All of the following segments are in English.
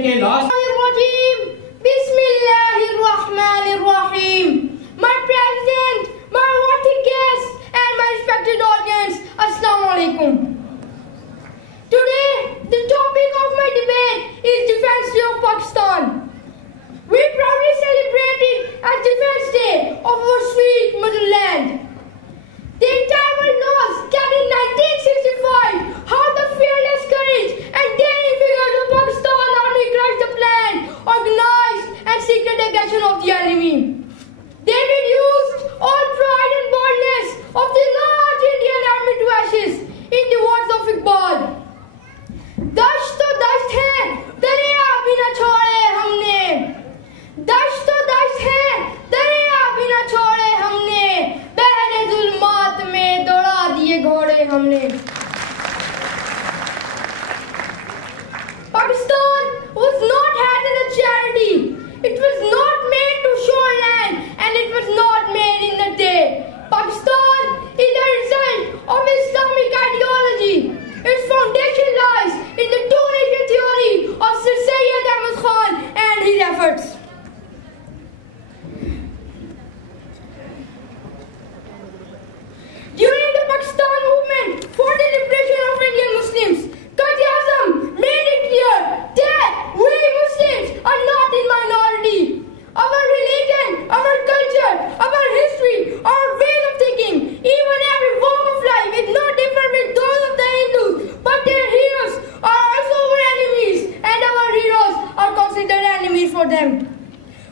के last Bismillahirrahmanirrahim. My president, my worthy guests, and my respected audience, Assalamu alaikum. Today, the topic of my debate is Defence Day of Pakistan. We proudly celebrate it as Defence Day of our sweet motherland. The entire world knows that in 1965, how the fearless courage and daring figures of Pakistan Army crushed the plan, organized and secret aggression of the enemy. They reduced all pride and boldness of the large Indian army to ashes, in the words of Iqbal. दश्त तो दश्त है, दरिया भी न छोड़े हमने. दश्त तो दश्त है, दरिया भी न छोड़े हमने. बहरे जुल्मात में दौड़ा दिए घोड़े हमने. Pakistan was not had as a charity. It was not made to show land, and it was not made in a day. Pakistan is a result of Islamic ideology. Its foundation lies in the two-nation theory of Sir Syed Ahmad Khan and his efforts. During the Pakistan movement for the liberation of Indian Muslims, Quaid-e-Azam made it clear that we Muslims are not in minority. Our religion, our culture, our history, our ways of thinking, even every walk of life is not different with those of the Hindus, but their heroes are also our enemies, and our heroes are considered enemies for them.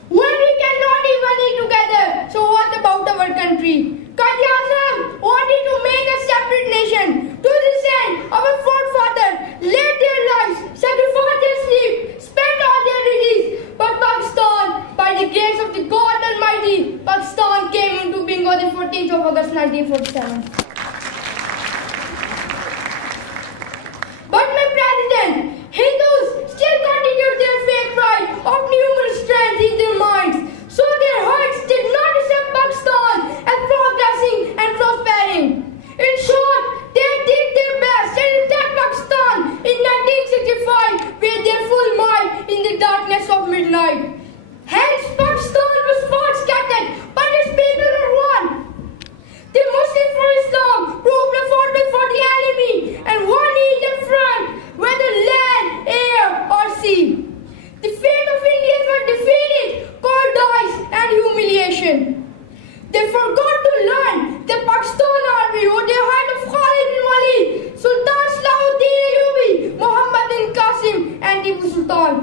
When we cannot even eat together, so what about our country? Quaid-e-Azam wanted to make a separate nation. To this end, our forefathers laid their lives, sacrificed their sleep, spent all their riches. But Pakistan, by the grace of the God Almighty, Pakistan came into being on the 14th of August 1947. But my president, Hindus still continued their fake pride of numerous strands in their minds. So their hearts did not accept Pakistan as progressing and prospering. In short, they did their best and attacked Pakistan in 1965 with their full might in the darkness of midnight. Hence, Pakistan was fought scattered, but its people were one. The Muslims for Islam proved a fortress for the enemy and won each the front, whether land, air or sea. The fate of Indians were defeated, cowardice and humiliation. They forgot to learn the Pakistan army under the head of Khalid bin Walid, Sultan Salahuddin Ayyubi, Muhammad bin Qasim and Tipu Sultan.